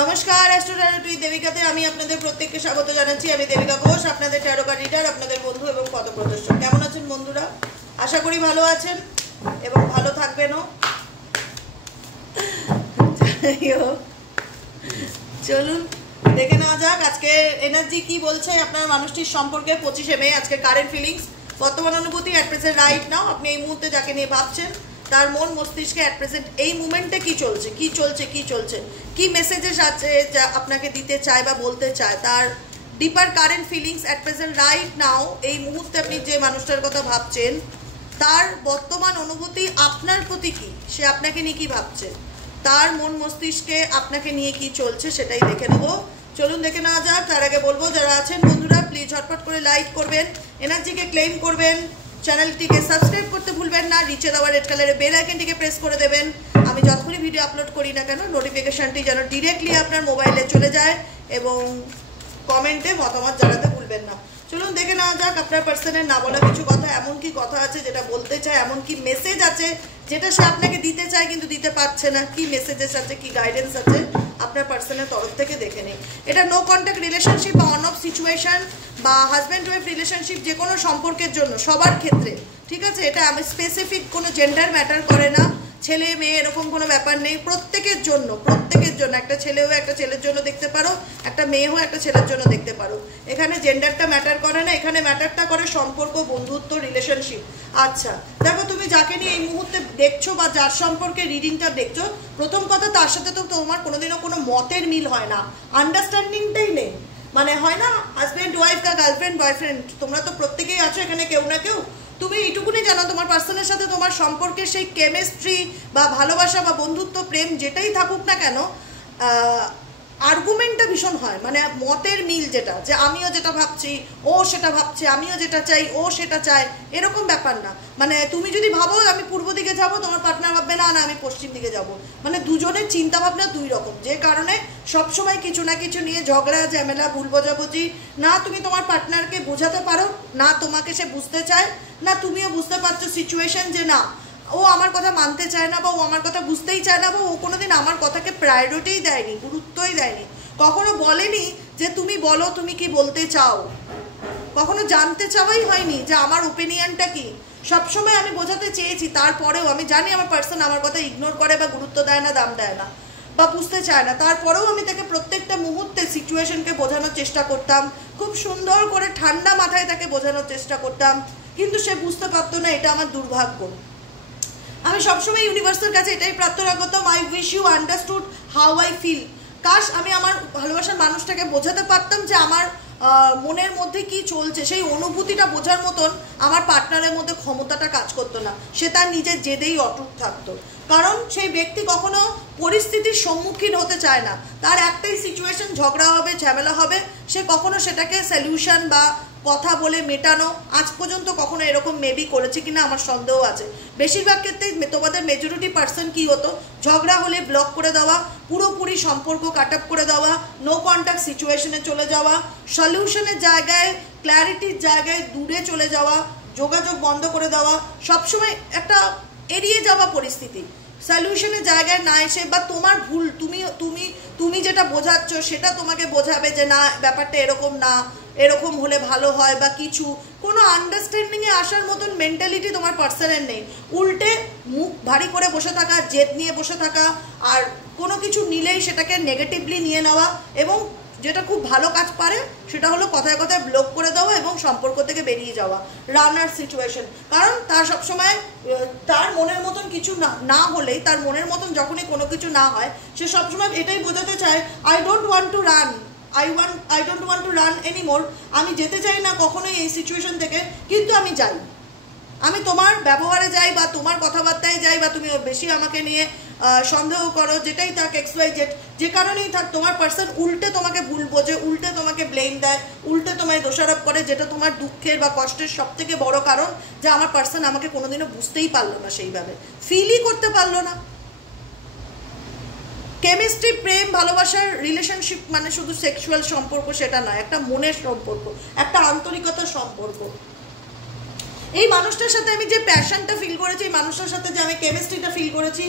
নমস্কার astro taro টুইথ দেবিকাতে আমি আপনাদের প্রত্যেককে স্বাগত জানাচ্ছি। আমি দেবিকা ঘোষ, আপনাদের ট্যারো কার্ড রিডার, আপনাদের বন্ধু এবং পথপ্রদর্শক। কেমন আছেন বন্ধুরা? আশা করি ভালো আছেন এবং ভালো থাকবেনও। চলুন দেখে নেওয়া যাক আজকে এনার্জি কি বলছে আপনার মানুষটির সম্পর্কে। 25শে মে আজকে কারেন্ট ফিলিংস, বর্তমান অনুভূতি অ্যাট প্রেজেন্ট রাইট নাও। আপনি এই মুহূর্তে যাকে নিয়ে ভাবছেন তার মন মস্তিষ্কে অ্যাট প্রেজেন্ট এই মুমেন্টে কি চলছে, কি মেসেজেস আছে যা আপনাকে দিতে চায় বা বলতে চায়, তার deeper current feelings at present right now. এই মুহূর্তে আপনি যে মানুষটার কথা ভাবছেন তার বর্তমান অনুভূতি আপনার প্রতি কি, সে আপনাকে নিয়ে কি ভাবছে, তার মন মস্তিষ্কে আপনাকে নিয়ে কি চলছে সেটাই দেখে নেবো। চলুন দেখে নেওয়া যাক। তার আগে বলবো যারা আছেন বন্ধুরা প্লিজ ঝটপট করে লাইক করবেন, এনার্জিকে ক্লেম করবেন, চ্যানেলটিকে সাবস্ক্রাইব করতে ভুলবেন না, নিচে দেওয়া রেড কালারের বেল আইকনটিকে প্রেস করে দেবেন। আমি যতক্ষণই ভিডিও আপলোড করি না কেন নোটিফিকেশনটি যেন ডিরেক্টলি আপনার মোবাইলে চলে যায়, এবং কমেন্টে মতামত জানাতে ভুলবেন না। চলুন দেখে নেওয়া যাক আপনার পার্সনের না বলা কিছু কথা, এমন কি কথা আছে যেটা বলতে চায়, এমন কি মেসেজ আছে যেটা সে আপনাকে দিতে চায় কিন্তু দিতে পারছে না, কি মেসেজেস আছে, কি গাইডেন্স আছে আপনার পার্সনের তরফ থেকে দেখে নিই। এটা নো কন্ট্যাক্ট রিলেশনশিপ বা অন অফ সিচুয়েশন বা হাজব্যান্ড ওয়াইফ রিলেশনশিপ, যে কোনো সম্পর্কের জন্য সবার ক্ষেত্রে, ঠিক আছে? এটা আমি স্পেসিফিক কোনো জেন্ডার ম্যাটার করে না, ছেলে মেয়ে এরকম কোনো ব্যাপার নেই, প্রত্যেকের জন্য একটা ছেলেও একটা ছেলের জন্য দেখতে পারো, একটা মেয়েও একটা ছেলের জন্য দেখতে পারো। এখানে জেন্ডারটা ম্যাটার করে না, এখানে ম্যাটারটা করে সম্পর্ক, বন্ধুত্ব, রিলেশনশিপ। আচ্ছা দেখো, তুমি যাকে নিয়ে এই মুহূর্তে দেখছো বা যার সম্পর্কে রিডিংটা দেখছো, প্রথম কথা তার সাথে তো তোমার কোনোদিনও কোনো মতের মিল হয় না, আন্ডারস্ট্যান্ডিংটাই নেই। মানে হয় না হাজব্যান্ড ওয়াইফ বা গার্লফ্রেন্ড বয়ফ্রেন্ড, তোমরা তো প্রত্যেকেই আছো এখানে কেউ না কেউ। তুমি এইটুকুনি জানো তোমার পার্সনের সাথে তোমার সম্পর্কের সেই কেমিস্ট্রি বা ভালোবাসা বা বন্ধুত্ব, প্রেম যেটাই থাকুক না কেন, আর্গুমেন্টটা ভীষণ হয়, মানে মতের মিল, যেটা যে আমিও যেটা ভাবছি ও সেটা ভাবছে, আমিও যেটা চাই ও সেটা চায়, এরকম ব্যাপার না। মানে তুমি যদি ভাবো আমি পূর্ব দিকে যাব, তোমার পার্টনার ভাববে না না আমি পশ্চিম দিকে যাব। মানে দুজনের চিন্তা ভাবনা দুই রকম, যে কারণে সবসময় কিছু না কিছু নিয়ে ঝগড়া, ঝামেলা, ভুল বোঝাবুঝি। না তুমি তোমার পার্টনারকে বোঝাতে পারো, না তোমাকে সে বুঝতে চায়, না তুমিও বুঝতে পারছো সিচুয়েশন যে না ও আমার কথা মানতে চায় না, বা ও আমার কথা বুঝতেই চায় না, বা ও কোনোদিন আমার কথাকে প্রায়োরিটিই দেয়নি, গুরুত্বই দেয়নি, কখনো বলেনি যে তুমি বলো তুমি কি বলতে চাও, কখনো জানতে চাওয়াই হয়নি যে আমার ওপিনিয়নটা কি। সবসময় আমি বোঝাতে চেয়েছি, তারপরেও আমি জানি আমার পার্সন আমার কথা ইগনোর করে বা গুরুত্ব দেয় না, দাম দেয় না বা বুঝতে চায় না, তারপরেও আমি তাকে প্রত্যেকটা মুহূর্তে সিচুয়েশনকে বোঝানোর চেষ্টা করতাম, খুব সুন্দর করে ঠান্ডা মাথায় তাকে বোঝানোর চেষ্টা করতাম, কিন্তু সে বুঝতে পারতো না। এটা আমার দুর্ভাগ্য। আমি সবসময় ইউনিভার্সের কাছে এটাই প্রার্থনা করতাম, I wish you understood how I feel. কাশ আমি আমার ভালোবাসার মানুষটাকে বোঝাতে পারতাম যে আমার মনের মধ্যে কি চলছে, সেই অনুভূতিটা বোঝার মতন আমার পার্টনারের মধ্যে ক্ষমতাটা কাজ করতো না। সে তার নিজের জেদেই অটুট থাকতো, কারণ সেই ব্যক্তি কখনো পরিস্থিতির সম্মুখীন হতে চায় না। তার একটাই সিচুয়েশন, ঝগড়া হবে, ঝামেলা হবে, সে কখনো সেটাকে সলিউশন বা কথা বলে মেটানো আজ পর্যন্ত কখনো এরকম মেবি করেছে কিনা আমার সন্দেহ আছে। বেশিরভাগ ক্ষেত্রে তোমাদের মেজরিটি পার্সন কি হতো, ঝগড়া হলে ব্লক করে দেওয়া, পুরোপুরি সম্পর্ক কাট আপ করে দেওয়া, নো কন্ট্যাক্ট সিচুয়েশনে চলে যাওয়া, সলিউশনের জায়গায়, ক্ল্যারিটির জায়গায় দূরে চলে যাওয়া, যোগাযোগ বন্ধ করে দেওয়া, সবসময় একটা এড়িয়ে যাওয়া পরিস্থিতি, সলিউশনের জায়গায় না এসে, বা তোমার ভুল, তুমি তুমি তুমি যেটা বোঝাচ্ছ সেটা তোমাকে বোঝাবে যে না ব্যাপারটা এরকম না, এরকম হলে ভালো হয়, বা কিছু কোনো আন্ডারস্ট্যান্ডিংয়ে আসার মতন মেন্টালিটি তোমার পার্সনের নেই। উল্টে মুখ ভারী করে বসে থাকা, জেদ নিয়ে বসে থাকা, আর কোনো কিছু নিলেই সেটাকে নেগেটিভলি নিয়ে নেওয়া, এবং যেটা খুব ভালো কাজ পারে সেটা হলো কথায় কথায় ব্লক করে দেওয়া এবং সম্পর্ক থেকে বেরিয়ে যাওয়া, রানার সিচুয়েশন। কারণ তার সবসময় তার মনের মতন কিছু না হলেই, তার মনের মতন যখনই কোনো কিছু না হয়, সে সবসময় এটাই বোঝাতে চায়, I don't want to run, I don't want to run anymore. আমি যেতে চাই না কখনোই এই সিচুয়েশন থেকে, কিন্তু আমি যাই, আমি তোমার ব্যবহারে যাই বা তোমার কথাবার্তায় যাই, বা তুমি বেশি আমাকে নিয়ে সন্দেহ করো, যেটাই থাক XY Z, যে কারণেই থাক, তোমার পার্সন উল্টে তোমাকে ভুল বোঝে, উল্টে তোমাকে ব্লেম দেয়, উল্টে তোমায় দোষারোপ করে, যেটা তোমার দুঃখের বা কষ্টের সব থেকে বড় কারণ, যে আমার পার্সন আমাকে কোনোদিনও বুঝতেই পারলো না, সেইভাবে ফিলই করতে পারলো না। কেমিস্ট্রি, প্রেম, ভালোবাসার রিলেশনশিপ মানে শুধু সেক্সুয়াল সম্পর্ক সেটা নয়, একটা মনের সম্পর্ক, একটা আন্তরিকতার সম্পর্ক। এই মানুষটার সাথে আমি যে প্যাশনটা ফিল করেছি, এই মানুষটার সাথে যে আমি কেমিস্ট্রিটা ফিল করেছি,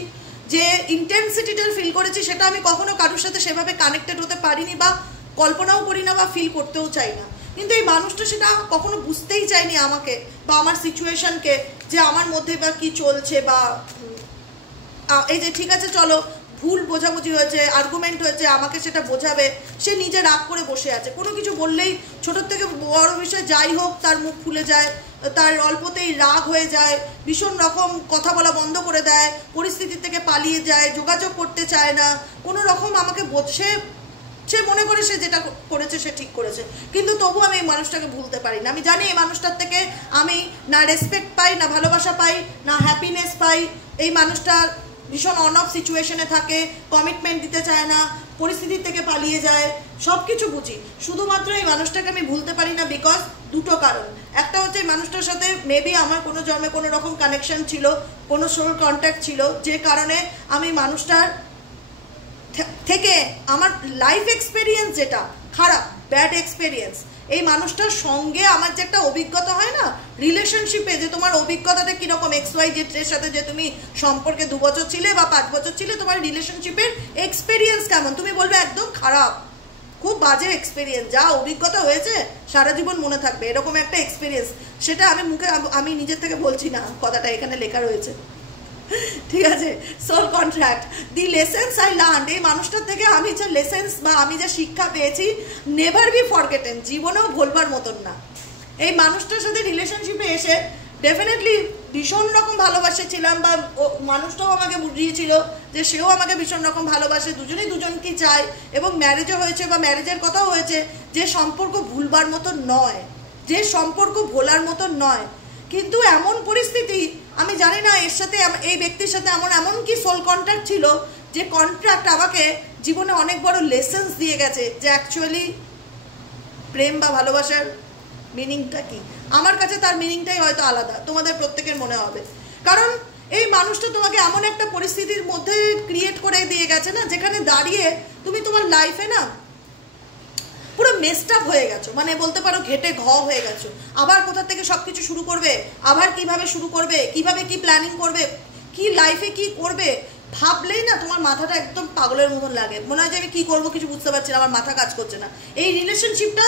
যে ইন্টেন্সিটিটা ফিল করেছি সেটা আমি কখনো কারোর সাথে সেভাবে কানেক্টেড হতে পারিনি বা কল্পনাও করি না বা ফিল করতেও চাই না। কিন্তু এই মানুষটা সেটা কখনো বুঝতেই চায়নি আমাকে বা আমার সিচুয়েশনকে, যে আমার মধ্যে বা কি চলছে, বা এই যে ঠিক আছে চলো ভুল বোঝাবুঝি হয়েছে, আর্গুমেন্ট হয়েছে, আমাকে সেটা বোঝাবে, সে নিজে রাগ করে বসে আছে। কোনো কিছু বললেই ছোটোর থেকে বড় বিষয় যাই হোক তার মুখ খুলে যায়, তার অল্পতেই রাগ হয়ে যায়, ভীষণ রকম কথা বলা বন্ধ করে দেয়, পরিস্থিতি থেকে পালিয়ে যায়, যোগাযোগ করতে চায় না, কোনো রকম আমাকে সে মনে করে সে যেটা করেছে সে ঠিক করেছে। কিন্তু তবু আমি এই মানুষটাকে ভুলতে পারি না। আমি জানি এই মানুষটার থেকে আমি না রেসপেক্ট পাই, না ভালোবাসা পাই, না হ্যাপিনেস পাই। এই মানুষটা ভীষণ অন অফ সিচুয়েশনে থাকে, কমিটমেন্ট দিতে চায় না, পরিস্থিতির থেকে পালিয়ে যায়, সব কিছু বুঝি। শুধুমাত্র এই মানুষটাকে আমি ভুলতে পারি না বিকজ দুটো কারণ। একটা হচ্ছে এই মানুষটার সাথে মেবি আমার কোনো জন্মে কোনো রকম কানেকশন ছিল, কোনো সোল কন্ট্যাক্ট ছিল, যে কারণে আমি মানুষটার থেকে আমার লাইফ এক্সপেরিয়েন্স যেটা খারাপ, ব্যাড এক্সপেরিয়েন্স, এই মানুষটার সঙ্গে আমার যে একটা অভিজ্ঞতা হয় না রিলেশনশিপে, যে তোমার অভিজ্ঞতাটা কীরকম, XY জেডের সাথে যে তুমি সম্পর্কে 2 বছর ছিলে বা 5 বছর ছিলে, তোমার রিলেশনশিপের এক্সপেরিয়েন্স কেমন, তুমি বলবে একদম খারাপ, খুব বাজে এক্সপেরিয়েন্স, যা অভিজ্ঞতা হয়েছে সারা জীবন মনে থাকবে, এরকম একটা এক্সপেরিয়েন্স। সেটা আমি নিজের থেকে বলছি না, কথাটা এখানে লেখা রয়েছে, ঠিক আছে। Soul contract, the lessons I learn, এই মানুষটার থেকে আমি যে লেসেন্স বা আমি যে শিক্ষা পেয়েছি, নেভার বি ফরগেটেন, জীবনেও ভুলবার মতন না। এই মানুষটার সাথে রিলেশনশিপে এসে ডেফিনেটলি ভীষণ রকম ভালোবাসেছিলাম, বা মানুষটাও আমাকে বুঝিয়েছিল যে সেও আমাকে ভীষণ রকম ভালোবাসে, দুজনেই দুজনকে চায়, এবং ম্যারেজও হয়েছে বা ম্যারেজের কথাও হয়েছে। যে সম্পর্ক ভুলবার মতো নয়, যে সম্পর্ক ভোলার মতো নয়। কিন্তু এমন পরিস্থিতি, আমি জানি না এর সাথে, এই ব্যক্তির সাথে এমন কি সোল কন্ট্রাক্ট ছিল, যে কন্ট্রাক্ট আমাকে জীবনে অনেক বড় লেসেন্স দিয়ে গেছে, যে অ্যাকচুয়ালি প্রেম বা ভালোবাসার মিনিংটা কি। আমার কাছে তার মিনিংটাই হয়তো আলাদা, তোমাদের প্রত্যেকের মনে হবে। কারণ এই মানুষটা তোমাকে এমন একটা পরিস্থিতির মধ্যে ক্রিয়েট করে দিয়ে গেছে না, যেখানে দাঁড়িয়ে তুমি তোমার লাইফে না পুরো মেসড আপ হয়ে গেছো, মানে বলতে পারো ঘেটে ঘ হয়ে গেছো। আবার কোথা থেকে সব কিছু শুরু করবে, আবার কিভাবে শুরু করবে, কিভাবে কি প্ল্যানিং করবে, কি লাইফে কি করবে, ভাবলেই না তোমার মাথাটা একদম পাগলের মতন লাগে, মনে হয় যে আমি কি করবো কিছু বুঝতে পারছি না, আমার মাথা কাজ করছে না। এই রিলেশনশিপটা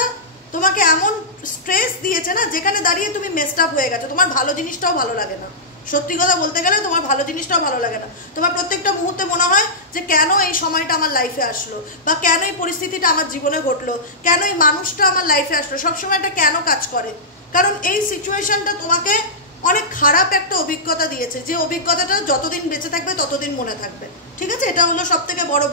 তোমাকে এমন স্ট্রেস দিয়েছে না, যেখানে দাঁড়িয়ে তুমি মেসড আপ হয়ে গেছো, তোমার ভালো জিনিসটাও ভালো লাগে না। সত্যি কথা বলতে গেলে তোমার ভালো জিনিসটাও ভালো লাগে না। তোমার প্রত্যেকটা মুহূর্তে মনে হয় যে কেন এই সময়টা আমার লাইফে আসলো, বা কেন এই পরিস্থিতিটা আমার জীবনে ঘটলো, কেন এই মানুষটা আমার লাইফে আসলো, সবসময় এটা কেন কাজ করে। কারণ এই সিচুয়েশনটা তোমাকে অনেক খারাপ একটা অভিজ্ঞতা দিয়েছে, যে অভিজ্ঞতাটা যতদিন বেঁচে থাকবে ততদিন মনে থাকবে, ঠিক আছে। এটা হলো সব থেকে বড়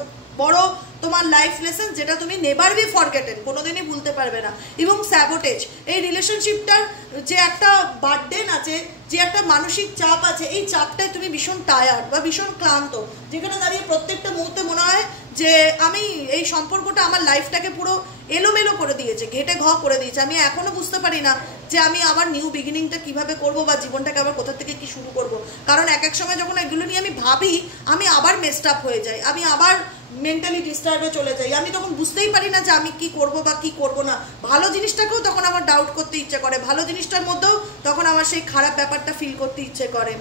বড় তোমার লাইফ লেসেন, যেটা তুমি নেভার বি ফরগেটেন, কোনোদিনই ভুলতে পারবে না। এবং স্যাবোটেজ, এই রিলেশনশিপটার যে একটা বার্ডেন আছে, যে একটা মানসিক চাপ আছে, এই চাপটায় তুমি ভীষণ টায়ার্ড বা ভীষণ ক্লান্ত, যেখানে দাঁড়িয়ে প্রত্যেকটা মুহূর্তে মনে হয় যে আমি এই সম্পর্কটা আমার লাইফটাকে পুরো এলোমেলো করে দিয়েছে, ঘেটে ঘ করে দিয়েছে। আমি এখনো বুঝতে পারি না যে আমি আবার নিউ বিগিনিংটা কিভাবে করব, বা জীবনটাকে আবার কোথা থেকে কি শুরু করব। কারণ এক এক সময় যখন এগুলো নিয়ে আমি ভাবি, আমি আবার মেসড আপ হয়ে যাই, আমি আবার মেন্টালি ডিস্টার্বে চলে যাই। আমি তখন বুঝতেই পারি না যে আমি কি করব বা কি করব না। ভালো জিনিসটাকেও তখন আমার ডাউট করতে ইচ্ছে করে, ভালো জিনিসটার মধ্যেও তখন আমার সেই খারাপ ব্যাপারটা ফিল করতে ইচ্ছে করে।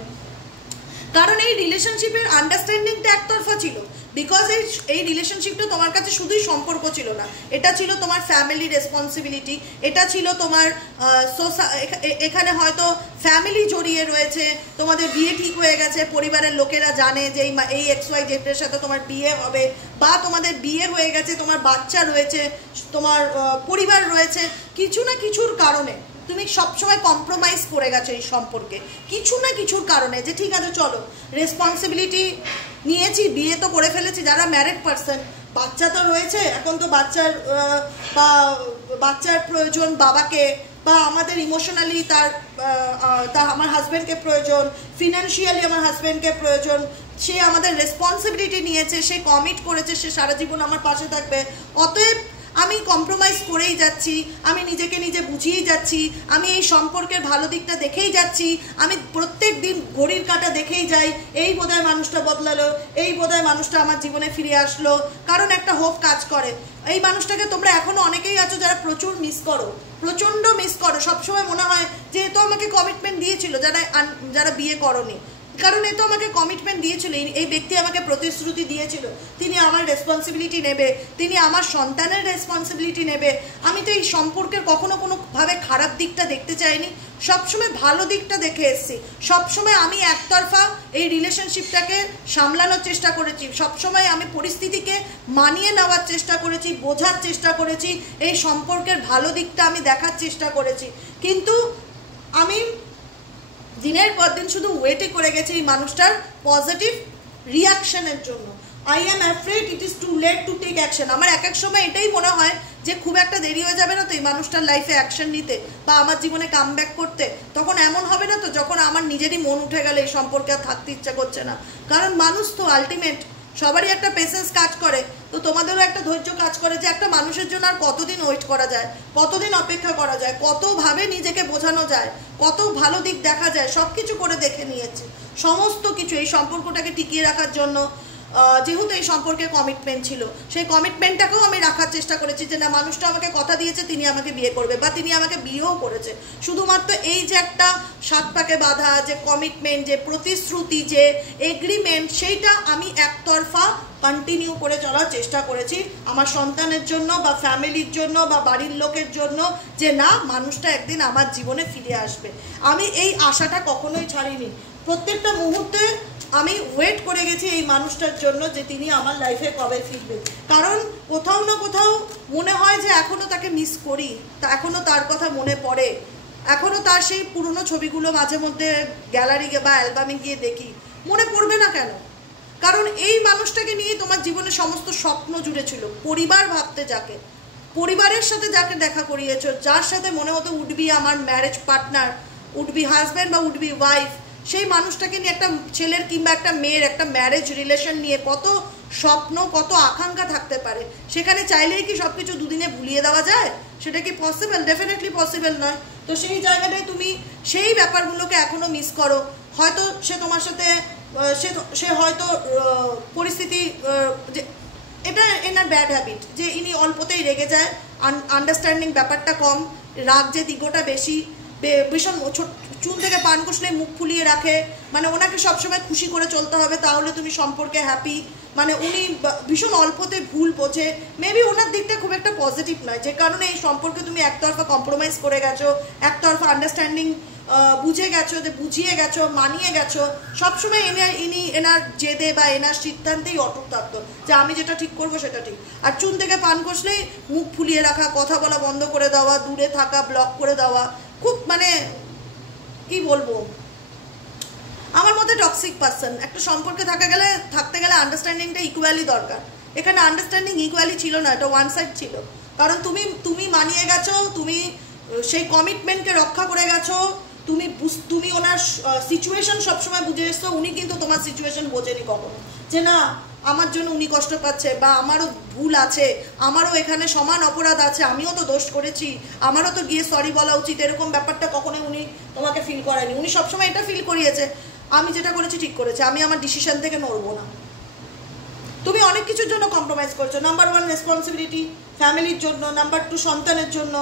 কারণ এই রিলেশনশিপের আন্ডারস্ট্যান্ডিংটা একতরফা ছিল, বিকজ এই রিলেশনশিপটা তোমার কাছে শুধুই সম্পর্ক ছিল না, এটা ছিল তোমার ফ্যামিলি রেসপন্সিবিলিটি, এটা ছিল তোমার এখানে হয়তো ফ্যামিলি জড়িয়ে রয়েছে, তোমাদের বিয়ে ঠিক হয়ে গেছে, পরিবারের লোকেরা জানে যে এই XY জেডের সাথে তোমার বিয়ে হবে, বা তোমাদের বিয়ে হয়ে গেছে, তোমার বাচ্চা রয়েছে, তোমার পরিবার রয়েছে। কিছু না কিছুর কারণে তুমি সবসময় কম্প্রোমাইজ করে গেছো এই সম্পর্কে, কিছু না কিছুর কারণে, যে ঠিক আছে চলো রেসপন্সিবিলিটি নিয়েছি, বিয়ে তো করে ফেলেছি, যারা ম্যারিড পার্সন, বাচ্চা তো রয়েছে, এখন তো বাচ্চার প্রয়োজন বাবাকে, বা আমাদের ইমোশনালি তার আমার হাজব্যান্ডকে প্রয়োজন, ফিনান্সিয়ালি আমার হাজব্যান্ডকে প্রয়োজন। সে আমাদের রেসপন্সিবিলিটি নিয়েছে, সে কমিট করেছে, সে সারা জীবন আমার পাশে থাকবে। অতএব আমি কম্প্রোমাইজ করেই যাচ্ছি, আমি নিজেকে নিজে বুঝিয়েই যাচ্ছি, আমি এই সম্পর্কের ভালো দিকটা দেখেই যাচ্ছি, আমি প্রত্যেক দিন ঘড়ির কাঁটা দেখেই যাই, এই বোধহয় মানুষটা বদলালো, এই বোধহয় মানুষটা আমার জীবনে ফিরে আসলো, কারণ একটা হোপ কাজ করে। এই মানুষটাকে তোমরা এখনো অনেকেই আছো যারা প্রচুর মিস করো, প্রচণ্ড মিস করো, সবসময় মনে হয় যে তো আমাকে কমিটমেন্ট দিয়েছিল, যারা বিয়ে করনি, কারণ এ তো আমাকে কমিটমেন্ট দিয়েছিল, এই ব্যক্তি আমাকে প্রতিশ্রুতি দিয়েছিল তিনি আমার রেসপন্সিবিলিটি নেবে, তিনি আমার সন্তানের রেসপন্সিবিলিটি নেবে। আমি তো এই সম্পর্কের কখনো কোনোভাবে খারাপ দিকটা দেখতে চাইনি, সবসময় ভালো দিকটা দেখে এসেছি। সবসময় আমি একতরফা এই রিলেশনশিপটাকে সামলানোর চেষ্টা করেছি, সবসময় আমি পরিস্থিতিকে মানিয়ে নেওয়ার চেষ্টা করেছি, বোঝার চেষ্টা করেছি, এই সম্পর্কের ভালো দিকটা আমি দেখার চেষ্টা করেছি। কিন্তু আমি দিনের পর দিন শুধু ওয়েটে করে গেছি এই মানুষটার পজিটিভ রিয়াকশনের জন্য। I am afraid it is too late to take action. আমার এক এক সময় এটাই মনে হয় যে খুব একটা দেরি হয়ে যাবে না তো এই মানুষটার লাইফে অ্যাকশন নিতে বা আমার জীবনে কাম ব্যাক করতে? তখন এমন হবে না তো যখন আমার নিজেরই মন উঠে গেলে এই সম্পর্কে আর থাকতে ইচ্ছা করছে না? কারণ মানুষ তো আলটিমেট, সবারই একটা পেশেন্স কাজ করে, তো তোমাদেরও একটা ধৈর্য কাজ করে যে একটা মানুষের জন্য আর কতদিন ওয়েট করা যায়, কতদিন অপেক্ষা করা যায়, কতভাবে নিজেকে বোঝানো যায়, কত ভালো দিক দেখা যায়, সব কিছু করে দেখে নিয়েছে সমস্ত কিছু এই সম্পর্কটাকে টিকিয়ে রাখার জন্য। যেহেতু এই সম্পর্কে কমিটমেন্ট ছিল, সেই কমিটমেন্টটাকেও আমি রাখার চেষ্টা করেছি যে না, মানুষটা আমাকে কথা দিয়েছে তিনি আমাকে বিয়ে করবে বা তিনি আমাকে বিয়েও করেছে। শুধুমাত্র এই যে একটা সাত পাকে বাঁধা যে কমিটমেন্ট, যে প্রতিশ্রুতি, যে এগ্রিমেন্ট, সেইটা আমি একতরফা কন্টিনিউ করে চলার চেষ্টা করেছি আমার সন্তানের জন্য বা ফ্যামিলির জন্য বা বাড়ির লোকের জন্য, যে না, মানুষটা একদিন আমার জীবনে ফিরে আসবে। আমি এই আশাটা কখনোই ছাড়িনি। প্রত্যেকটা মুহূর্তে আমি ওয়েট করে গেছি এই মানুষটার জন্য যে তিনি আমার লাইফে কবে ফিরবে। কারণ কোথাও না কোথাও মনে হয় যে এখনও তাকে মিস করি, তা এখনও তার কথা মনে পড়ে, এখনও তার সেই পুরনো ছবিগুলো মাঝে মধ্যে গ্যালারি বা অ্যালবামে গিয়ে দেখি। মনে পড়বে না কেন? কারণ এই মানুষটাকে নিয়ে তোমার জীবনে সমস্ত স্বপ্ন জুড়ে ছিল। পরিবার ভাবতে, যাকে পরিবারের সাথে যাকে দেখা করিয়েছ, যার সাথে মনে হতো উডবি আমার ম্যারেজ পার্টনার, উডবি হাজব্যান্ড বা উডবি ওয়াইফ, সেই মানুষটাকে নিয়ে একটা ছেলের কিংবা একটা মেয়ের একটা ম্যারেজ রিলেশন নিয়ে কত স্বপ্ন, কত আকাঙ্ক্ষা থাকতে পারে। সেখানে চাইলেই কি সব কিছু দুদিনে ভুলিয়ে দেওয়া যায়? সেটা কি পসিবল? ডেফিনেটলি পসিবল নয়। তো সেই জায়গাটায় তুমি সেই ব্যাপারগুলোকে এখনও মিস করো। হয়তো সে তোমার সাথে সে হয়তো পরিস্থিতি, যে এটা এনার ব্যাড হ্যাবিট যে ইনি অল্পতেই রেগে যায়, আন্ডারস্ট্যান্ডিং ব্যাপারটা কম, রাগ যে দিগটা বেশি, ভীষণ চুল থেকে পান কষলে মুখ ফুলিয়ে রাখে, মানে ওনাকে সবসময় খুশি করে চলতে হবে তাহলে তুমি সম্পর্কে হ্যাপি। মানে উনি ভীষণ অল্পতে ভুল বোঝে, মেবি ওনার দিকটা খুব একটা পজিটিভ নয়, যে কারণে এই সম্পর্কে তুমি একতরফা কম্প্রোমাইজ করে গেছো, একতরফা আন্ডারস্ট্যান্ডিং বুঝে গেছো, যে বুঝিয়ে গেছো, মানিয়ে গেছো। সবসময় ইনি এনার জেদে বা এনার সিদ্ধান্তেই অটুট থাকতো যে আমি যেটা ঠিক করবো সেটা ঠিক। আর চুন থেকে পান কষলেই মুখ ফুলিয়ে রাখা, কথা বলা বন্ধ করে দেওয়া, দূরে থাকা, ব্লক করে দেওয়া, খুব মানে কি বলবো, আমার মধ্যে টক্সিক পারসন। একটা সম্পর্কে থাকতে গেলে আন্ডারস্ট্যান্ডিংটা ইকুয়ালি দরকার। এখানে আন্ডারস্ট্যান্ডিং ইকুয়ালি ছিল না, এটা ওয়ান সাইড ছিল। কারণ তুমি মানিয়ে গেছো, তুমি সেই কমিটমেন্টকে রক্ষা করে গেছো, তুমি ওনার সিচুয়েশন সবসময় বুঝে এসছো, উনি কিন্তু তোমার সিচুয়েশন বোঝেনি কখনো, যে না আমার জন্য উনি কষ্ট পাচ্ছে বা আমারও ভুল আছে, আমারও এখানে সমান অপরাধ আছে, আমিও তো দোষ করেছি, আমারও তো গিয়ে সরি বলা উচিত। এরকম ব্যাপারটা কখনোই উনি তোমাকে ফিল করায়নি। উনি সবসময় এটা ফিল করিয়েছে আমি যেটা করেছি ঠিক করেছি, আমি আমার ডিসিশন থেকে নড়বো না। তুমি অনেক কিছুর জন্য কম্প্রোমাইজ করছো। নাম্বার 1 রেসপন্সিবিলিটি ফ্যামিলির জন্য, নাম্বার 2 সন্তানের জন্য,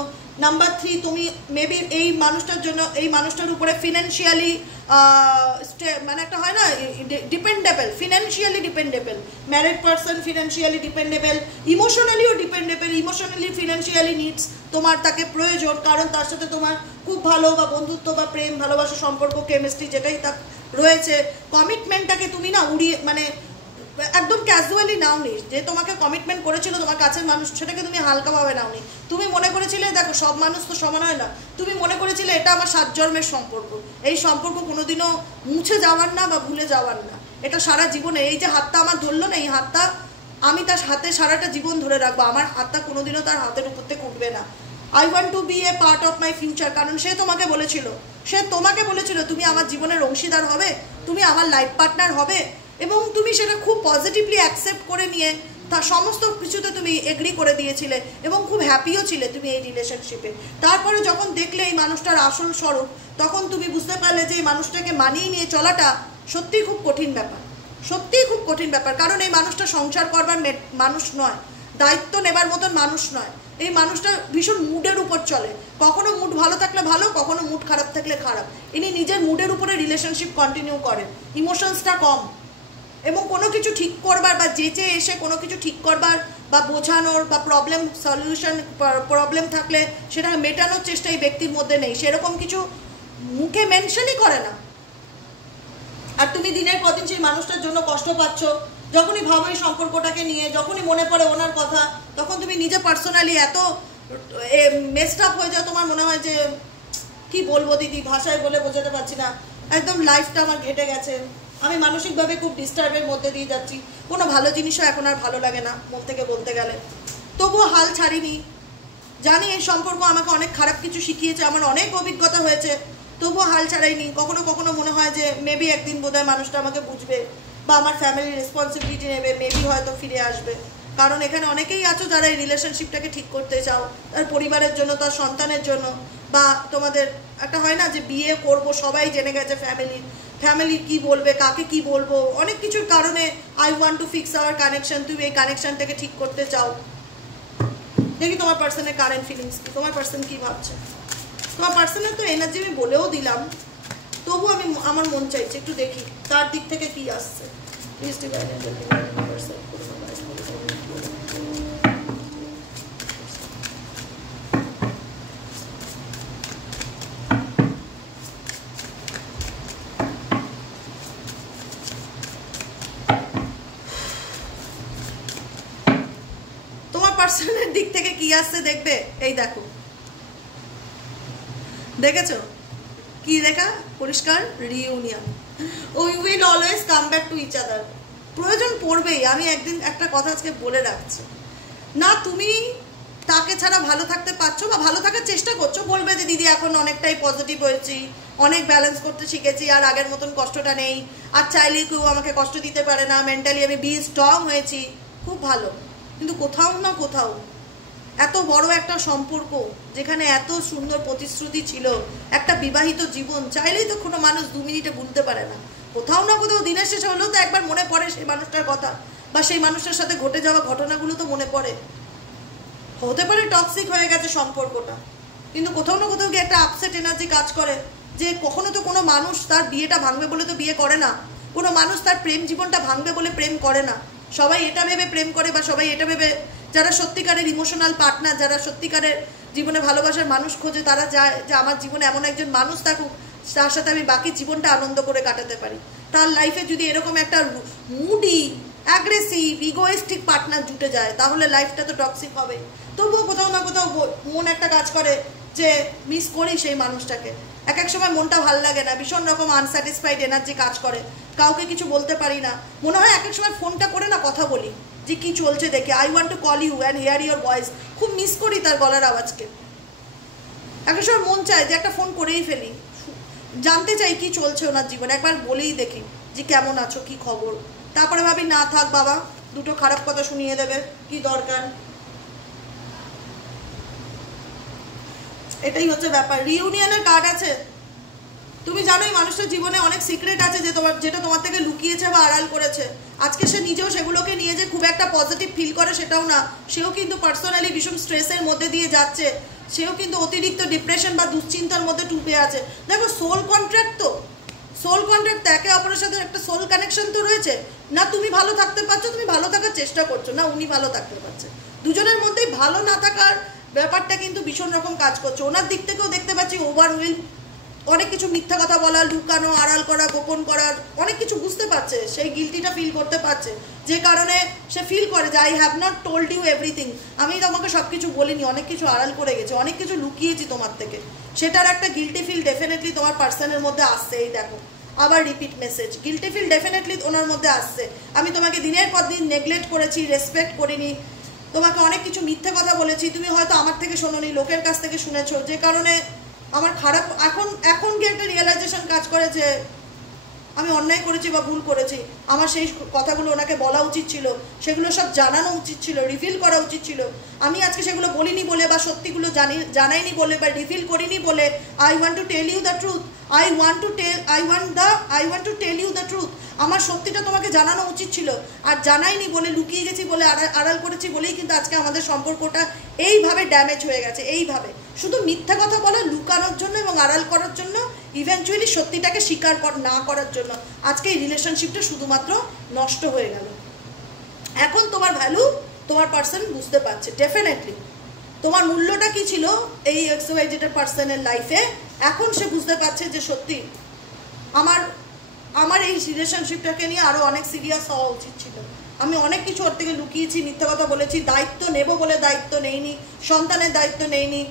নাম্বার 3 তুমি মেবি এই মানুষটার জন্য, এই মানুষটার উপরে ফিনান্সিয়ালি মানে একটা হয় না dependable, financially dependable, married person financially dependable, ইমোশনালিও ডিপেন্ডেবল, ইমোশনালি ফিনান্সিয়ালি নিডস তোমার তাকে প্রয়োজন, কারণ তার সাথে তোমার খুব ভালো বা বন্ধুত্ব বা প্রেম ভালোবাসা সম্পর্ক কেমিস্ট্রি যেটাই তা রয়েছে। কমিটমেন্টটাকে তুমি না উড়িয়ে মানে একদম ক্যাজুয়ালি নাওনি, যে তোমাকে কমিটমেন্ট করেছিল তোমার কাছের মানুষ, সেটাকে তুমি হালকাভাবে নাওনি। তুমি মনে করেছিলে, দেখো সব মানুষ তো সমান হয় না, তুমি মনে করেছিলে এটা আমার 7 জন্মের সম্পর্ক, এই সম্পর্ক কোনোদিনও মুছে যাওয়ার না বা ভুলে যাওয়ার না, এটা সারা জীবনে। এই যে হাতটা আমার ধরলো না, এই হাতটা আমি তার হাতে সারাটা জীবন ধরে রাখবো, আমার হাতটা কোনোদিনও তার হাতের উপর থেকে উঠবে না। I want to be a part of my future, কারণ সে তোমাকে বলেছিল তুমি আমার জীবনের অংশীদার হবে, তুমি আমার লাইফ পার্টনার হবে, এবং তুমি সেটা খুব পজিটিভলি অ্যাকসেপ্ট করে নিয়ে তার সমস্ত কিছুতে তুমি এগ্রি করে দিয়েছিলে এবং খুব হ্যাপিও ছিলে তুমি এই রিলেশনশিপে। তারপরে যখন দেখলে এই মানুষটার আসল স্বরূপ, তখন তুমি বুঝতে পারলে যে এই মানুষটাকে মানিয়ে নিয়ে চলাটা সত্যিই খুব কঠিন ব্যাপার, সত্যিই খুব কঠিন ব্যাপার। কারণ এই মানুষটা সংসার করবার মানুষ নয়, দায়িত্ব নেবার মতন মানুষ নয়। এই মানুষটা ভীষণ মুডের উপর চলে, কখনো মুড ভালো থাকলে ভালো, কখনো মুড খারাপ থাকলে খারাপ। ইনি নিজের মুডের উপরে রিলেশনশিপ কন্টিনিউ করেন, ইমোশনসটা কম, এবং কোনো কিছু ঠিক করবার বা যেচে এসে কোনো কিছু ঠিক করবার বা বোঝানোর বা প্রবলেম থাকলে সেটা মেটানোর চেষ্টা এই ব্যক্তির মধ্যে নেই, সেরকম কিছু মুখে মেনশনই করে না। আর তুমি দিনের পর দিন সেই মানুষটার জন্য কষ্ট পাচ্ছ, যখনই ভাবো এই সম্পর্কটাকে নিয়ে, যখনই মনে পড়ে ওনার কথা, তখন তুমি নিজে পার্সোনালি এত মেসড আপ হয়ে যাও, তোমার মনে হয় যে কি বলবো দিদি, ভাষায় বলে বোঝাতে পারছি না, একদম লাইফটা আমার ঘেটে গেছে, আমি মানসিকভাবে খুব ডিস্টার্বের মধ্যে দিয়ে যাচ্ছি, কোনো ভালো জিনিসও এখন আর ভালো লাগে না মন থেকে বলতে গেলে। তবুও হাল ছাড়িনি, জানি এই সম্পর্ক আমাকে অনেক খারাপ কিছু শিখিয়েছে, আমার অনেক অভিজ্ঞতা হয়েছে, তবুও হাল ছাড়াইনি। কখনো কখনো মনে হয় যে মেবি একদিন বোধহয় মানুষটা আমাকে বুঝবে বা আমার ফ্যামিলির রেসপন্সিবিলিটি নেবে, মেবি হয়তো ফিরে আসবে। কারণ এখানে অনেকেই আছো যারা এই রিলেশনশিপটাকে ঠিক করতে চাও, তার পরিবারের জন্য, তার সন্তানের জন্য, বা তোমাদের একটা হয় না যে বিয়ে করব সবাই জেনে গেছে, ফ্যামিলি কি বলবে, কাকে কি বলবো, অনেক কিছুর কারণে I want to fix our connection, তুমি এই কানেকশনটাকে ঠিক করতে চাও। দেখি তোমার পার্সনের কারেন্ট ফিলিংস কি, তোমার পার্সন কি ভাবছে। তোমার পার্সনের তো এনার্জি আমি বলেও দিলাম, তবু আমি আমার মন চাইছে একটু দেখি তার দিক থেকে কি আসছে। Please divine Angel divine universal পার্সনের দিক থেকে কি আসছে দেখবে। এই দেখো, দেখেছো কি দেখা পরিষ্কার, reunion, we will always come back to each other. প্রয়োজন পড়বেই, আমি একদিন একটা কথা আজকে বলে রাখছি, না তুমি তাকে ছাড়া ভালো থাকতে পারছো বা ভালো থাকার চেষ্টা করছো, বলবে যে দিদি এখন অনেকটাই পজিটিভ হয়েছি, অনেক ব্যালেন্স করতে শিখেছি, আর আগের মতন কষ্টটা নেই, আর চাইলেই কেউ আমাকে কষ্ট দিতে পারে না, মেন্টালি আমি বি স্ট্রং হয়েছি, খুব ভালো। কিন্তু কোথাও না কোথাও এত বড় একটা সম্পর্ক, যেখানে এত সুন্দর প্রতিশ্রুতি ছিল, একটা বিবাহিত জীবন, চাইলেই তো কোনো মানুষ 2 মিনিটে ভুলতে পারে না। কোথাও না কোথাও দিনের শেষে হলেও তো একবার মনে পড়ে সেই মানুষটার কথা, বা সেই মানুষটার সাথে ঘটে যাওয়া ঘটনাগুলো তো মনে পড়ে। হতে পারে টক্সিক হয়ে গেছে সম্পর্কটা, কিন্তু কোথাও না কোথাও গিয়ে একটা আপসেট এনার্জি কাজ করে, যে কখনো তো কোনো মানুষ তার বিয়েটা ভাঙবে বলে তো বিয়ে করে না, কোনো মানুষ তার প্রেম জীবনটা ভাঙবে বলে প্রেম করে না। সবাই এটা ভেবে প্রেম করে, বা সবাই এটা ভেবে, যারা সত্যিকারের ইমোশনাল পার্টনার, যারা সত্যিকারের জীবনে ভালোবাসার মানুষ খোঁজে, তারা যায় যে আমার জীবনে এমন একজন মানুষ থাকুক তার সাথে আমি বাকি জীবনটা আনন্দ করে কাটাতে পারি। তার লাইফে যদি এরকম একটা মুডি, অ্যাগ্রেসিভ, ইগোয়েস্টিক পার্টনার জুটে যায়, তাহলে লাইফটা তো টক্সিক হবে। তবুও কোথাও না কোথাও মন একটা কাজ করে যে মিস করি সেই মানুষটাকে। এক এক সময় মনটা ভাল লাগে না, ভীষণ রকম আনস্যাটিসফাইড এনার্জি কাজ করে, কাউকে কিছু বলতে পারি না, মনে হয় এক এক সময় ফোনটা করে না কথা বলি যে কি চলছে দেখে, I want to call you and hear your voice, খুব মিস করি তার গলার আওয়াজকে। এক এক সময় মন চায় যে একটা ফোন করেই ফেলি, জানতে চাই কি চলছে ওনার জীবনে, একবার বলেই দেখি যে কেমন আছো, কি খবর। তারপরে ভাবি না থাক বাবা, দুটো খারাপ কথা শুনিয়ে দেবে, কি দরকার। এটাই হচ্ছে ব্যাপার। রিইউনিয়নের কার্ড আছে, তুমি জানো এই মানুষটার জীবনে অনেক সিক্রেট আছে যেটা তোমার থেকে লুকিয়েছে বা আড়াল করেছে। আজকে সে নিজেও সেগুলোকে নিয়ে যে খুব একটা পজিটিভ ফিল করে সেটাও না, সেও কিন্তু পার্সোনালি ভীষণ স্ট্রেসের মধ্যে দিয়ে যাচ্ছে, সেও কিন্তু অতিরিক্ত ডিপ্রেশন বা দুশ্চিন্তার মধ্যে ডুবে আছে। দেখো সোল কন্ট্রাক্ট তো, সোল কন্ট্রাক্ট, একে অপরের সাথে একটা সোল কানেকশন তো রয়েছে না। তুমি ভালো থাকতে পারছো, তুমি ভালো থাকার চেষ্টা করছো, না উনি ভালো থাকতে পারছে, দুজনের মধ্যেই ভালো না থাকার ব্যাপারটা কিন্তু ভীষণ রকম কাজ করছে। ওনার দিক থেকেও দেখতে পাচ্ছি ওভারওয়েল, অনেক কিছু মিথ্যা কথা বলা, লুকানো, আড়াল করা, গোপন করার অনেক কিছু বুঝতে পারছে, সেই গিল্টিটা ফিল করতে পারছে, যে কারণে সে ফিল করে যে I have not told you everything, আমি তোমাকে সব কিছু বলিনি, অনেক কিছু আড়াল করে গেছি, অনেক কিছু লুকিয়েছি তোমার থেকে, সেটার একটা গিল্টি ফিল ডেফিনেটলি তোমার পার্সনের মধ্যে আসছে। এই দেখো আবার repeat message, guilty feel definitely ওনার মধ্যে আসছে। আমি তোমাকে দিনের পর দিন নেগলেক্ট করেছি, রেসপেক্ট করিনি, তোমাকে অনেক কিছু মিথ্যে কথা বলেছি, তুমি হয়তো আমার থেকে শোনোনি, লোকের কাছ থেকে শুনেছো, যে কারণে আমার খারাপ এখন কি একটা রিয়েলাইজেশন কাজ করে যে আমি অন্যায় করেছি বা ভুল করেছি, আমার সেই কথাগুলো ওনাকে বলা উচিত ছিল, সেগুলো সব জানানো উচিত ছিল, রিভিল করা উচিত ছিল। আমি আজকে সেগুলো বলিনি বলে বা সত্যিগুলো জানাইনি বলে বা রিভিল করিনি বলে I want to tell you the truth, I want to tell you the truth. আমার সত্যিটা তোমাকে জানানো উচিত ছিল, আর জানাইনি বলে, লুকিয়ে গেছি বলে, আড়াল করেছি বলেই কিন্তু আজকে আমাদের সম্পর্কটা এইভাবে ড্যামেজ হয়ে গেছে। এইভাবে শুধু মিথ্যা কথা বলা, লুকানোর জন্য এবং আড়াল করার জন্য, ইভেনচুয়ালি সত্যিটাকে স্বীকার না করার জন্য আজকে এই রিলেশনশিপটা শুধুমাত্র নষ্ট হয়ে গেল। এখন তোমার ভ্যালু তোমার পার্সন বুঝতে পারছে, ডেফিনেটলি তোমার মূল্যটা কি ছিল এই এক্সওয়াইজেড পার্সনের লাইফে। এখন সে বুঝতে পারছে যে সত্যি আমার এই রিলেশনশিপটাকে নিয়ে আরও অনেক সিরিয়াস হওয়া উচিত ছিল। আমি অনেক কিছু ওর থেকে লুকিয়েছি, মিথ্যা কথা বলেছি, দায়িত্ব নেব বলে দায়িত্ব নেইনি, সন্তানের দায়িত্ব নেইনি,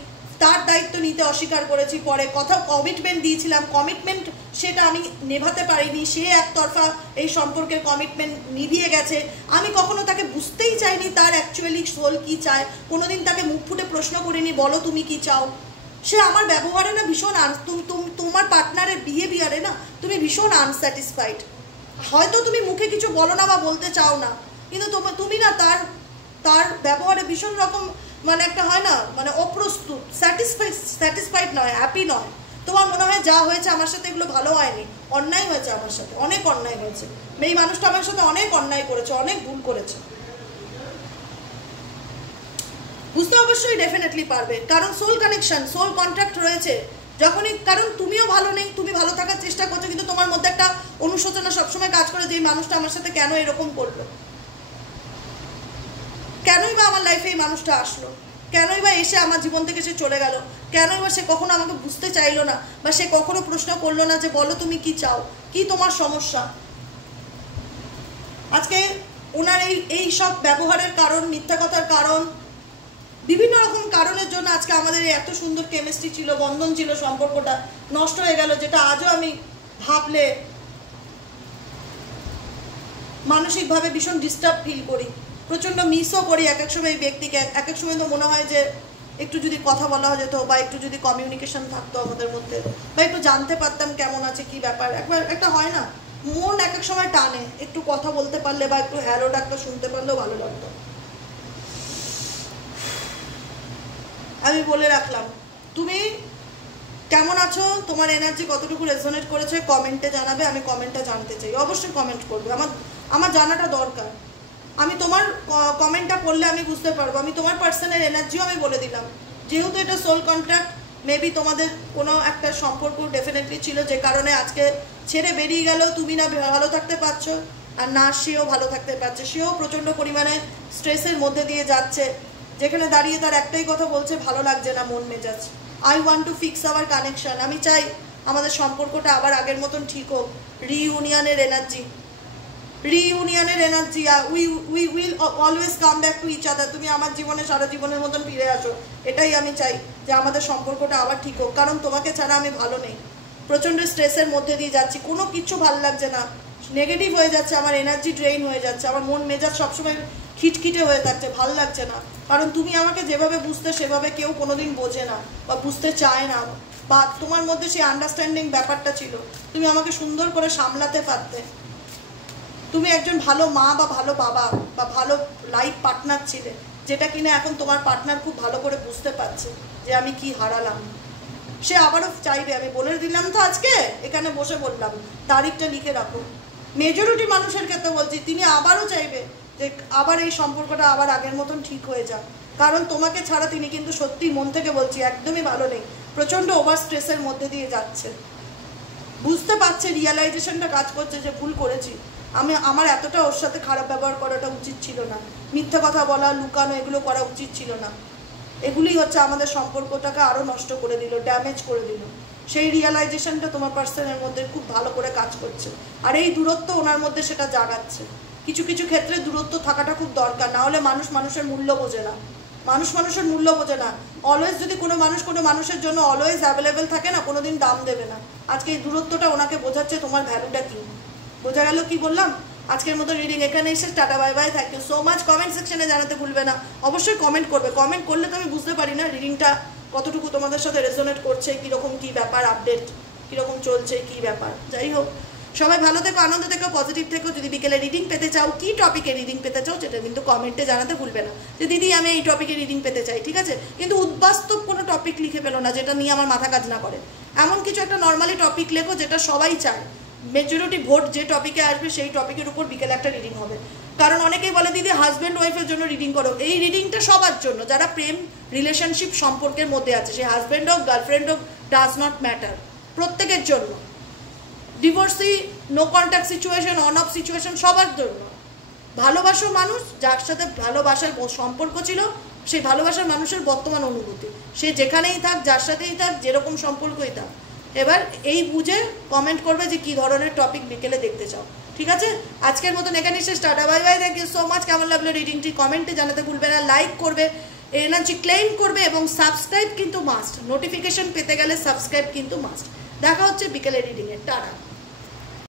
তার দায়িত্ব নিতে অস্বীকার করেছি, পরে কথা কমিটমেন্ট দিয়েছিলাম, কমিটমেন্ট সেটা আমি নেভাতে পারিনি, সে একতরফা এই সম্পর্কের কমিটমেন্ট নিভিয়ে গেছে। আমি কখনো তাকে বুঝতেই চাইনি তার অ্যাকচুয়ালি সোল কী চায়, কোনোদিন তাকে মুখ ফুটে প্রশ্ন করিনি বলো তুমি কি চাও। সে আমার ব্যবহারে না ভীষণ তোমার পার্টনারের বিহেভিয়ারে না তুমি ভীষণ আনস্যাটিসফাইড। হয়তো তুমি মুখে কিছু বলো না বা বলতে চাও না, কিন্তু তুমি না তার ব্যবহারে ভীষণ রকম মানে একটা হয় না, মানে অপ্রস্তুত, স্যাটিসফাইড নয়, হ্যাপি নয়। তোমার মনে হয় যা হয়েছে আমার সাথে এগুলো ভালো হয়নি, অন্যায় হয়েছে আমার সাথে, অনেক অন্যায় হয়েছে, এই মানুষটা আমার সাথে অনেক অন্যায় করেছে, অনেক ভুল করেছে। বুঝতে অবশ্যই ডেফিনেটলি পারবে, কারণ সোল কানেকশন, সোল কন্ট্রাক্ট রয়েছে যখনই। কারণ তুমিও ভালো নেই, তুমি ভালো থাকার চেষ্টা করছো, কিন্তু তোমার মধ্যে একটা অনুশোচনা সবসময় কাজ করে যে এই মানুষটা আমার সাথে কেন এরকম করলো, কেনই বা আমার লাইফে এই মানুষটা আসলো, কেনই বা এসে আমার জীবন থেকে সে চলে গেল, কেনই বা সে কখনো আমাকে বুঝতে চাইলো না, বা সে কখনো প্রশ্ন করলো না যে বলো তুমি কি চাও, কি তোমার সমস্যা। আজকে ওনার এই সব ব্যবহারের কারণ, মিথ্যা কথার কারণ, বিভিন্ন রকম কারণের জন্য আজকে আমাদের এত সুন্দর কেমিস্ট্রি ছিল, বন্ধন ছিল, সম্পর্কটা নষ্ট হয়ে গেল, যেটা আজও আমি ভাবলে মানসিকভাবে ভীষণ ডিস্টার্ব ফিল করি, প্রচণ্ড মিসও করি এক এক সময় এই ব্যক্তিকে। এক এক সময় তো মনে হয় যে একটু যদি কথা বলা যেত, বা একটু যদি কমিউনিকেশন থাকতো আমাদের মধ্যে, বা একটু জানতে পারতাম কেমন আছে কি ব্যাপার। একবার একটা হয় না মন এক এক সময় টানে, একটু কথা বলতে পারলে বা একটু হ্যালো ডাকটা শুনতে পারলেও ভালো লাগতো। আমি বলে রাখলাম, তুমি কেমন আছো, তোমার এনার্জি কতটুকু রেজোনেট করেছে কমেন্টে জানাবে। আমি কমেন্টটা জানতে চাই, অবশ্যই কমেন্ট করবে, আমার জানাটা দরকার। আমি তোমার কমেন্টটা পড়লে আমি বুঝতে পারবো। আমি তোমার পার্সনের এনার্জিও আমি বলে দিলাম, যেহেতু এটা সোল কন্ট্রাক্ট, মেবি তোমাদের কোনো একটা সম্পর্ক ডেফিনেটলি ছিল, যে কারণে আজকে ছেড়ে বেরিয়ে গেল, তুমি না ভালো থাকতে পারছো, আর না সেও ভালো থাকতে পারছে, সেও প্রচণ্ড পরিমাণে স্ট্রেসের মধ্যে দিয়ে যাচ্ছে, যেখানে দাঁড়িয়ে তার একটাই কথা বলছে, ভালো লাগছে না মন মেজাজ। I want to fix our connection. আমি চাই আমাদের সম্পর্কটা আবার আগের মতন ঠিক হোক, রিইউনিয়নের energy, we will always come back to each other. তুমি আমার জীবনে সারা জীবনের মতন ফিরে আসো, এটাই আমি চাই, যে আমাদের সম্পর্কটা আবার ঠিক হোক। কারণ তোমাকে ছাড়া আমি ভালো নেই, প্রচণ্ড স্ট্রেসের মধ্যে দিয়ে যাচ্ছি, কোনো কিছু ভালো লাগছে না, নেগেটিভ হয়ে যাচ্ছে, আমার এনার্জি ড্রেইন হয়ে যাচ্ছে, আমার মন মেজাজ সবসময় খিটখিটে হয়ে থাকছে, ভাল লাগছে না। কারণ তুমি আমাকে যেভাবে বুঝতে সেভাবে কেউ কোনোদিন বোঝে না বা বুঝতে চায় না, বা তোমার মধ্যে সেই আন্ডারস্ট্যান্ডিং ব্যাপারটা ছিল, তুমি আমাকে সুন্দর করে সামলাতে পারতে, তুমি একজন ভালো মা বা ভালো বাবা বা ভালো লাইফ পার্টনার ছিলে, যেটা কিনা এখন তোমার পার্টনার খুব ভালো করে বুঝতে পারছে যে আমি কি হারালাম। সে আবারও চাইবে, আমি বলে দিলাম তো আজকে এখানে বসে বললাম, তারিখটা লিখে রাখো, মেজরিটি মানুষের ক্ষেত্রে বলছি, তিনি আবারও চাইবে যে আবার এই সম্পর্কটা আবার আগের মতন ঠিক হয়ে যাক। কারণ তোমাকে ছাড়া তিনি কিন্তু সত্যি মন থেকে বলছি একদমই ভালো নেই, প্রচণ্ড ওভার স্ট্রেসের মধ্যে দিয়ে যাচ্ছে, বুঝতে পারছে, রিয়েলাইজেশনটা কাজ করছে যে ভুল করেছি, আমার এতটা ওর সাথে খারাপ ব্যবহার করাটা উচিত ছিল না, মিথ্যা কথা বলা, লুকানো, এগুলো করা উচিত ছিল না। এগুলি হচ্ছে আমাদের সম্পর্কটাকে আরও নষ্ট করে দিল, ড্যামেজ করে দিল। সেই রিয়েলাইজেশনটা তোমার পার্সনের মধ্যে খুব ভালো করে কাজ করছে, আর এই দূরত্ব ওনার মধ্যে সেটা জাগাচ্ছে। কিছু কিছু ক্ষেত্রে দূরত্ব থাকাটা খুব দরকার, না হলে মানুষের মূল্য বোঝে না, মানুষের মূল্য বোঝে না। অলওয়েজ যদি কোনো মানুষের জন্য অলওয়েজ অ্যাভেলেবেল থাকে না, কোনোদিন দাম দেবে না। আজকে এই দূরত্বটা ওনাকে বোঝাচ্ছে তোমার ভ্যালুটা কী। বোঝা গেল কি বললাম? আজকের মতো রিডিং এখানে এসে টাটা, bye bye, thank you so much. Comment সেকশনে জানাতে ভুলবে না, অবশ্যই কমেন্ট করবে, কমেন্ট করলে তো আমি বুঝতে পারি না রিডিংটা কতটুকু তোমাদের সাথে রেজোনেট করছে, কীরকম কী ব্যাপার, আপডেট কীরকম চলছে, কী ব্যাপার। যাই হোক, সবাই ভালো থেকো, আনন্দ থেকো, পজিটিভ থেকো। যদি বিকেলে রিডিং পেতে চাও, কি টপিকে রিডিং পেতে চাও সেটা কিন্তু কমেন্টে জানাতে ভুলবে না যে দিদি আমি এই টপিকে রিডিং পেতে চাই, ঠিক আছে? কিন্তু উদ্বাস্তব কোনো টপিক লিখে পেলো না যেটা নিয়ে আমার মাথা কাজ না করে। এমন কিছু একটা নর্মালি টপিক লেখো যেটা সবাই চায়, মেজরিটি ভোট যে টপিকে আসবে সেই টপিকের উপর বিকেলে একটা রিডিং হবে। কারণ অনেকেই বলে দিদি হাজব্যান্ড ওয়াইফের জন্য রিডিং করো, এই রিডিংটা সবার জন্য যারা প্রেম রিলেশনশিপ সম্পর্কের মধ্যে আছে, সে হাজব্যান্ড হোক গার্লফ্রেন্ড হোক, ডাজ নট ম্যাটার, প্রত্যেকের জন্য। Divorcee, no contact situation, on off situation, সবার জন্য। ভালোবাসো মানুষ, যার সাথে ভালোবাসার সম্পর্ক ছিল, সেই ভালোবাসার মানুষের বর্তমান অনুভূতি, সে যেখানেই থাক, যার সাথেই থাক, যেরকম সম্পর্কই থাক। এবার এই বুঝে কমেন্ট করবে যে কী ধরনের টপিক বিকেলে দেখতে চাও, ঠিক আছে? আজকের মতন এখানে শেষ, টাটা, bye bye, thank you so much. কেমন লাগলো রিডিংটি কমেন্টে জানাতে ভুলবে না, লাইক করবে, এনার্জি ক্লেম করবে এবং সাবস্ক্রাইব কিন্তু মাস্ট। নোটিফিকেশন পেতে গেলে সাবস্ক্রাইব কিন্তু মাস্ট। দেখা হচ্ছে বিকেলে রিডিংয়ে, টাটা।